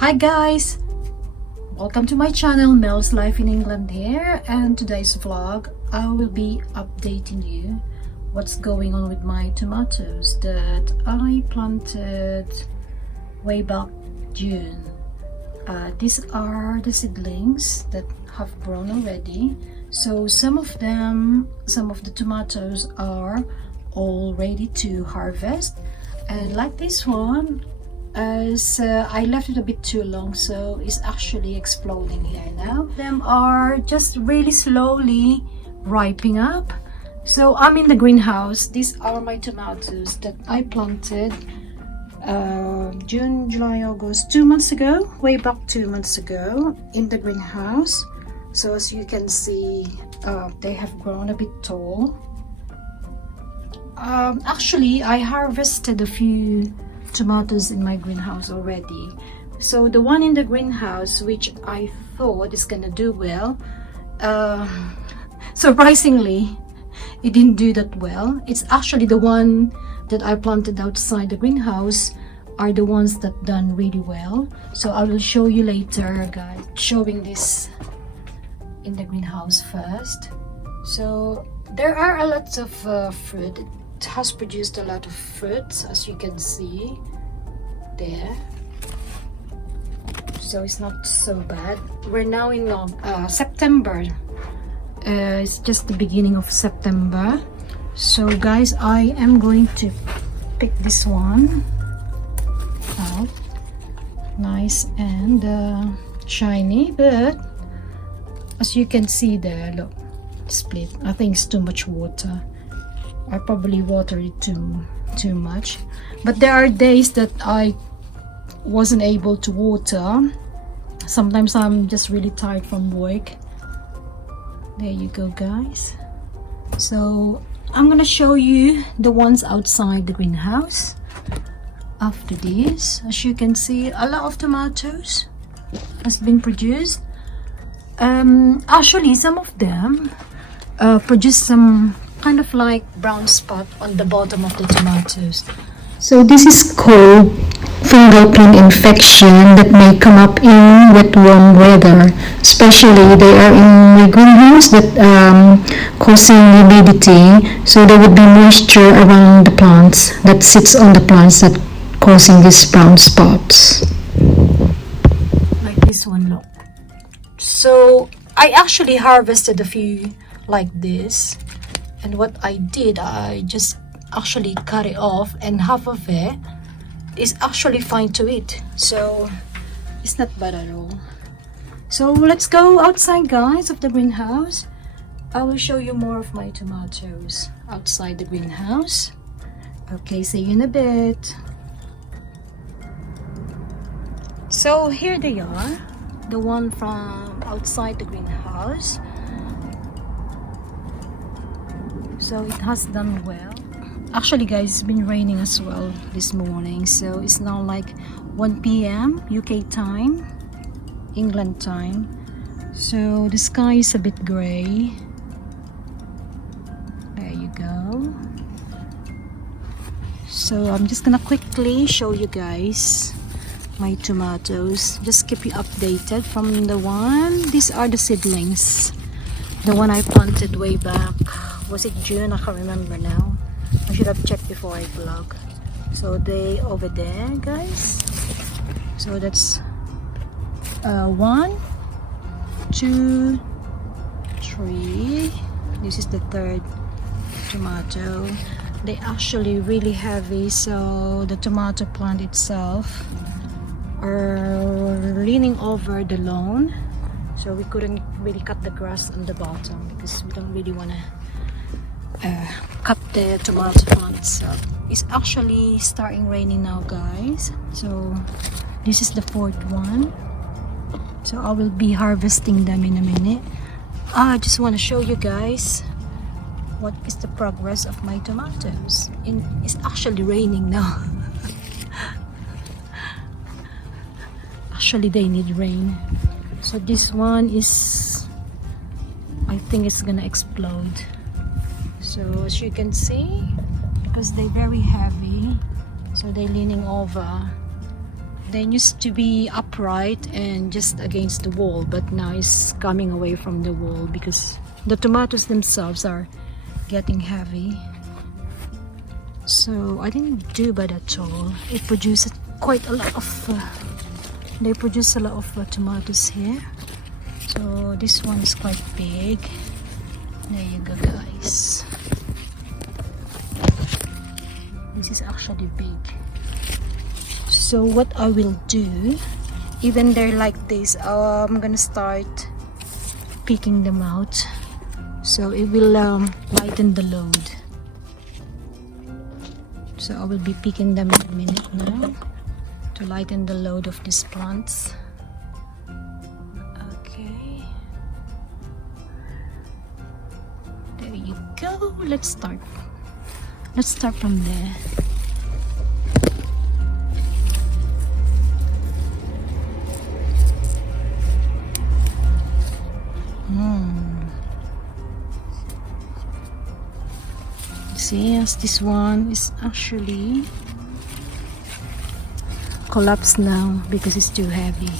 Hi guys, welcome to my channel Mel's Life in England here, and today's vlog I will be updating you what's going on with my tomatoes that I planted way back June. These are the seedlings that have grown already, so some of the tomatoes are all ready to harvest, and like this one, as I left it a bit too long, so it's actually exploding here now. Them are just really slowly ripening up. So I'm in the greenhouse. These are my tomatoes that I planted June, July, August, 2 months ago, way back 2 months ago in the greenhouse. So as you can see, they have grown a bit tall. Actually, I harvested a few tomatoes in my greenhouse already. So the one in the greenhouse, which I thought is gonna do well, surprisingly it didn't do that well. It's actually the one that I planted outside the greenhouse are the ones that done really well. So I will show you later, guys, showing this in the greenhouse first. So there are a lot of fruit. It has produced a lot of fruits, as you can see there, so it's not so bad. We're now in September. It's just the beginning of September. So guys, I am going to pick this one out. Nice and shiny, but as you can see there, look, split. I think it's too much water. I probably watered it too much, but there are days that I wasn't able to water. Sometimes I'm just really tired from work. There you go, guys. So I'm gonna show you the ones outside the greenhouse after this. As you can see, a lot of tomatoes has been produced. Actually, some of them produced some kind of like brown spot on the bottom of the tomatoes. So this is called fungal plant infection that may come up in wet warm weather. Especially they are in my greenhouse that causing humidity, so there would be moisture around the plants that sits on the plants that causing these brown spots. Like this one, look. So I actually harvested a few like this. And what I did, I just actually cut it off, and half of it is actually fine to eat. So it's not bad at all. So let's go outside, guys, of the greenhouse. I will show you more of my tomatoes outside the greenhouse. Okay, see you in a bit. So here they are, the one from outside the greenhouse. So it has done well. Actually, guys, it's been raining as well this morning, so it's now like 1 p.m. UK time, England time. So the sky is a bit gray. There you go. So I'm just gonna quickly show you guys my tomatoes, just keep you updated from the one. These are the seedlings, the one I planted way back, was it June? I can't remember now. I should have checked before I vlog. So they over there, guys. So that's 1, 2, 3. This is the third tomato. They actually really heavy, so the tomato plant itself are leaning over the lawn, so we couldn't really cut the grass on the bottom because we don't really want to cut the tomato plant. So it's actually starting raining now, guys. So this is the fourth one, so I will be harvesting them in a minute. I just want to show you guys what is the progress of my tomatoes. It's actually raining now. Actually, they need rain. So this one is, I think it's gonna explode. So as you can see, because they're very heavy, so they're leaning over They used to be upright and just against the wall, but now it's coming away from the wall because the tomatoes themselves are getting heavy. So I didn't do bad at all. It produces quite a lot of they produce a lot of tomatoes here. So this one is quite big. There you go, guys. This is actually big. So what I will do, even they're like this, I'm gonna start picking them out. So it will lighten the load. So I will be picking them in a minute now to lighten the load of these plants. Okay. There you go. Let's start. Let's start from there. See, as this one is actually collapsed now because it's too heavy.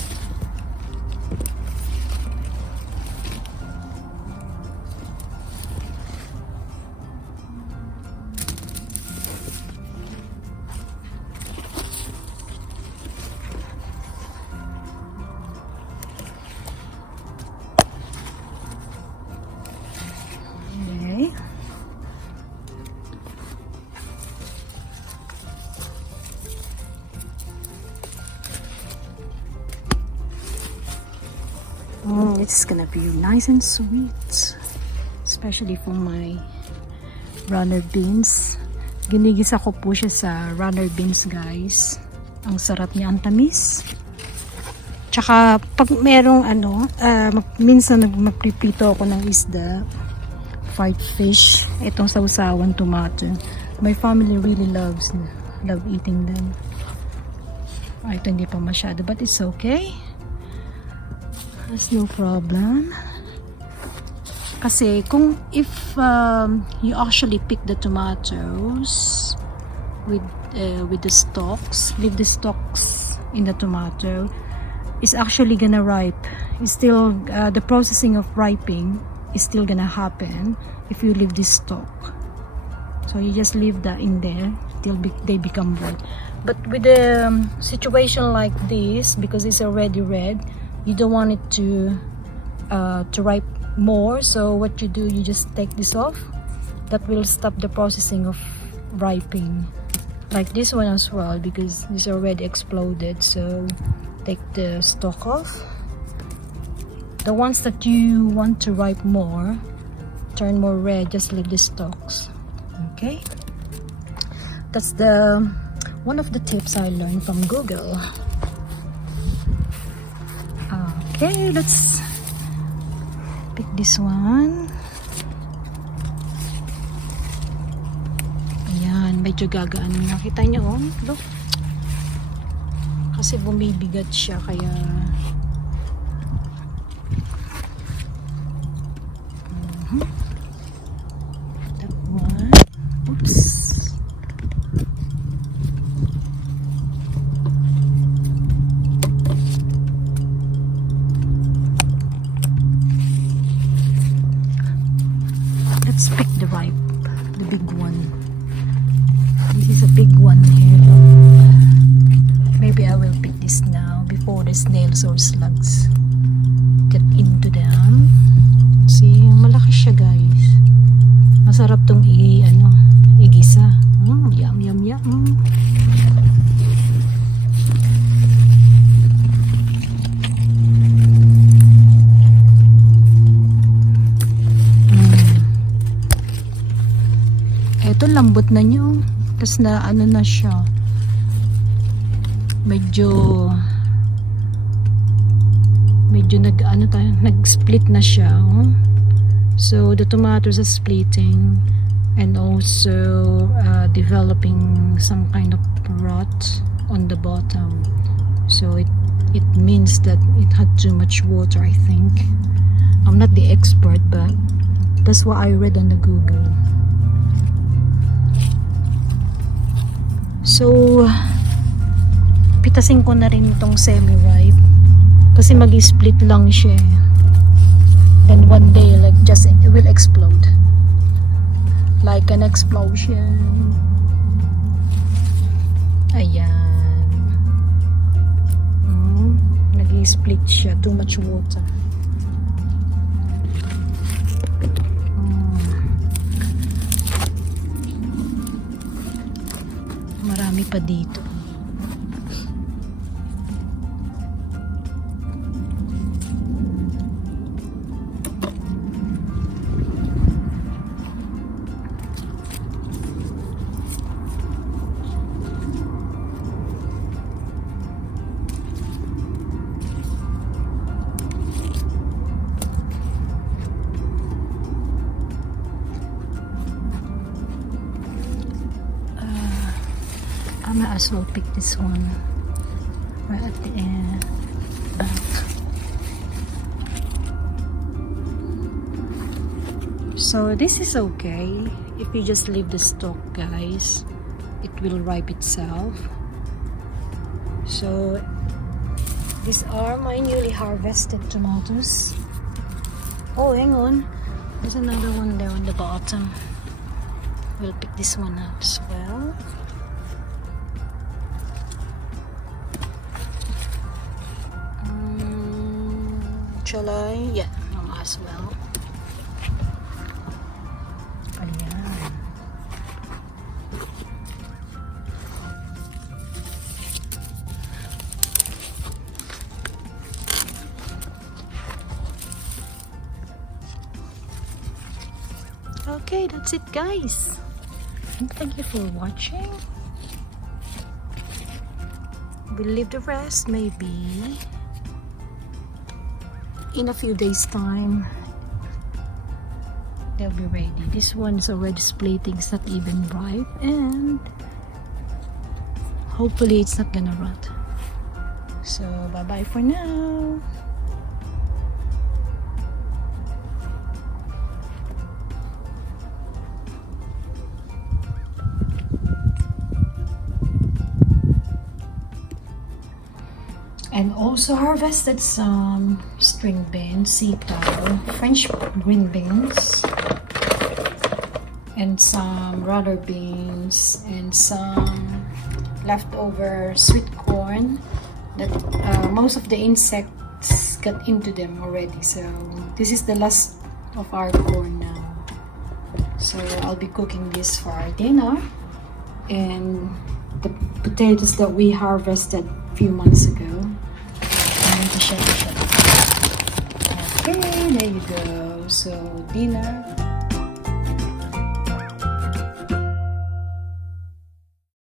Okay. It's gonna be nice and sweet, especially for my runner beans. Ginigisa ko po siya sa runner beans, guys. Ang sarap niya, ang tamis. Tsaka pag merong minsan magpripito ako ng isda, fried fish, itong sausawan tomato. My family really love eating them. Ito hindi pa masyado, but it's okay. There's no problem. Kasi if you actually pick the tomatoes with the stalks, leave the stalks in the tomato, it's actually gonna ripe. It's still the processing of ripening is still gonna happen if you leave this stalk. So you just leave that in there till they become red. But with a situation like this, because it's already red, you don't want it to ripe more. So what you do, you just take this off. That will stop the processing of ripening. Like this one as well, because it's already exploded. So take the stalk off. The ones that you want to ripe more, turn more red, just leave the stalks. Okay, that's one of the tips I learned from Google. Okay, let's pick this one. Ayan, medyo gagaan. Nakita niyo, oh, look. Kasi bumibigat siya, kaya that one. Oops. Let's pick the big one. This is a big one here. Maybe I will pick this now before the snails or slugs get into them. See, malaki siya, guys. Masarap tong igisa. Yum, yum, yum. Ito, lambot na niyo. Tapos na na siya. Medyo nag-split na siya. Oh. So the tomatoes are splitting and also developing some kind of rot on the bottom. So it means that it had too much water, I think. I'm not the expert, but that's what I read on the Google. So pipitasin ko na rin itong semi-ripe. Kasi mag-split lang siya. And one day, like, just, it will explode. Like an explosion. Ayan. Nag-split siya. Too much water. Marami pa dito. I might as well pick this one right at the end. So this is okay if you just leave the stalk, guys. It will ripe itself. So these are my newly harvested tomatoes. Oh, hang on, there's another one there on the bottom. We'll pick this one out as well. Shall I? Yeah, as well. Ayan. Okay, that's it, guys. And thank you for watching. We'll leave the rest maybe in a few days time. They'll be ready. This one is already splitting, it's not even ripe, and hopefully it's not gonna rot. So bye bye for now. And also harvested some string beans, sitaw, French green beans, and some runner beans, and some leftover sweet corn that most of the insects got into them already. So this is the last of our corn now. So I'll be cooking this for our dinner. And the potatoes that we harvested a few months ago. Okay, there you go. So dinner